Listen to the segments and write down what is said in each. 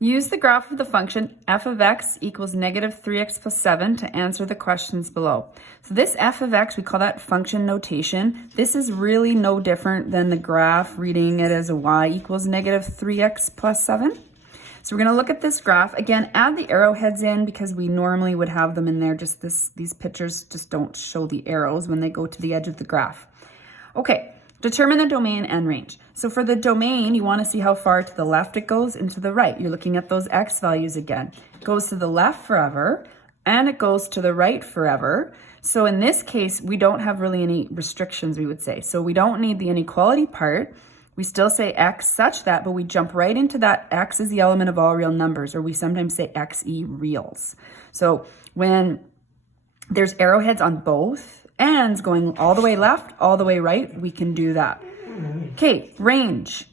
Use the graph of the function f of x equals negative 3x plus 7 to answer the questions below. So this f of x, we call that function notation. This is really no different than the graph reading it as a y equals negative 3x plus 7. So we're going to look at this graph. Again, add the arrowheads in because we normally would have them in there. Just these pictures just don't show the arrows when they go to the edge of the graph. Okay. Determine the domain and range. So for the domain, you want to see how far to the left it goes and to the right. You're looking at those x values again. It goes to the left forever, and it goes to the right forever. So in this case, we don't have really any restrictions, we would say. So we don't need the inequality part. We still say x such that, but we jump right into that x is the element of all real numbers, or we sometimes say xe reals. So when there's arrowheads on both ends going all the way left, all the way right, we can do that. Okay, range.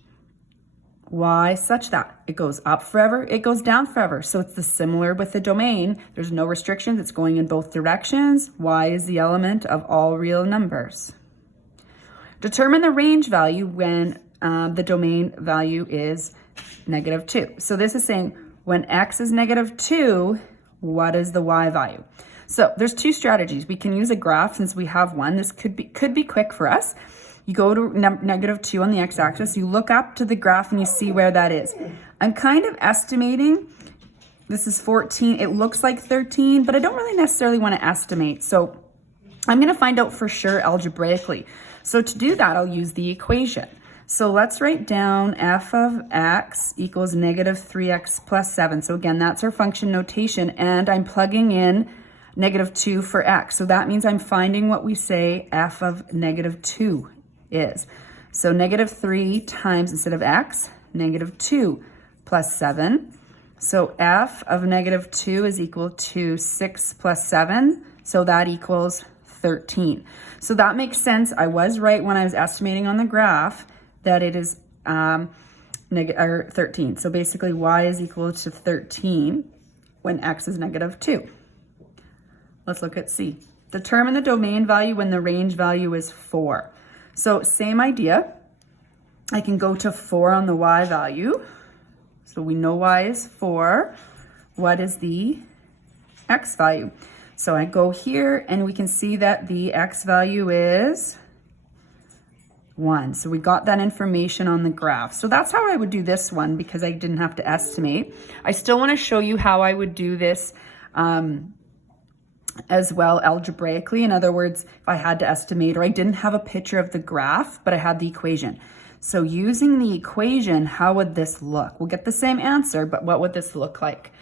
Y such that. It goes up forever, it goes down forever. So it's the similar with the domain. There's no restrictions, it's going in both directions. Y is the element of all real numbers. Determine the range value when the domain value is negative 2. So this is saying when x is negative 2, what is the y value? So there's two strategies. We can use a graph since we have one. This could be quick for us. You go to negative 2 on the x-axis. You look up to the graph and you see where that is. I'm kind of estimating. This is 14. It looks like 13, but I don't really necessarily want to estimate. So I'm going to find out for sure algebraically. So to do that, I'll use the equation. So let's write down f of x equals negative 3x plus 7. So again, that's our function notation, and I'm plugging in negative 2 for x. So that means I'm finding what we say f of negative 2 is. So negative 3 times, instead of x, negative 2 plus 7. So f of negative 2 is equal to 6 plus 7. So that equals 13. So that makes sense. I was right when I was estimating on the graph that it is 13. So basically y is equal to 13 when x is negative 2. Let's look at C. Determine the domain value when the range value is 4. So same idea. I can go to 4 on the y value. So we know y is 4. What is the x value? So I go here and we can see that the x value is 1. So we got that information on the graph. So that's how I would do this one because I didn't have to estimate. I still want to show you how I would do this as well algebraically. In other words, if I had to estimate or I didn't have a picture of the graph, but I had the equation. So using the equation, how would this look? We'll get the same answer, but what would this look like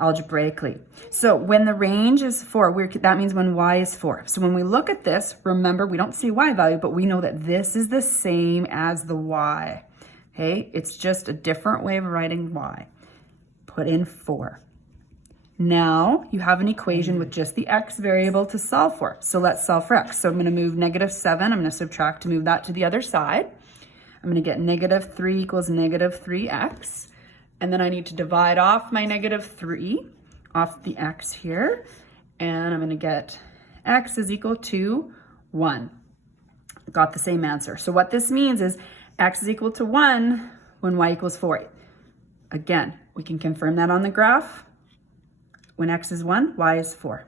algebraically? So when the range is 4, that means when y is 4. So when we look at this, remember, we don't see y value, but we know that this is the same as the y. Okay, it's just a different way of writing y. Put in 4. Now you have an equation with just the x variable to solve for. So let's solve for x. So I'm going to move negative 7. I'm going to subtract to move that to the other side. I'm going to get negative 3 equals negative 3x. And then I need to divide off my negative 3 off the x here. And I'm going to get x is equal to 1. Got the same answer. So what this means is x is equal to 1 when y equals 4. Again, we can confirm that on the graph. When x is 1, y is 4.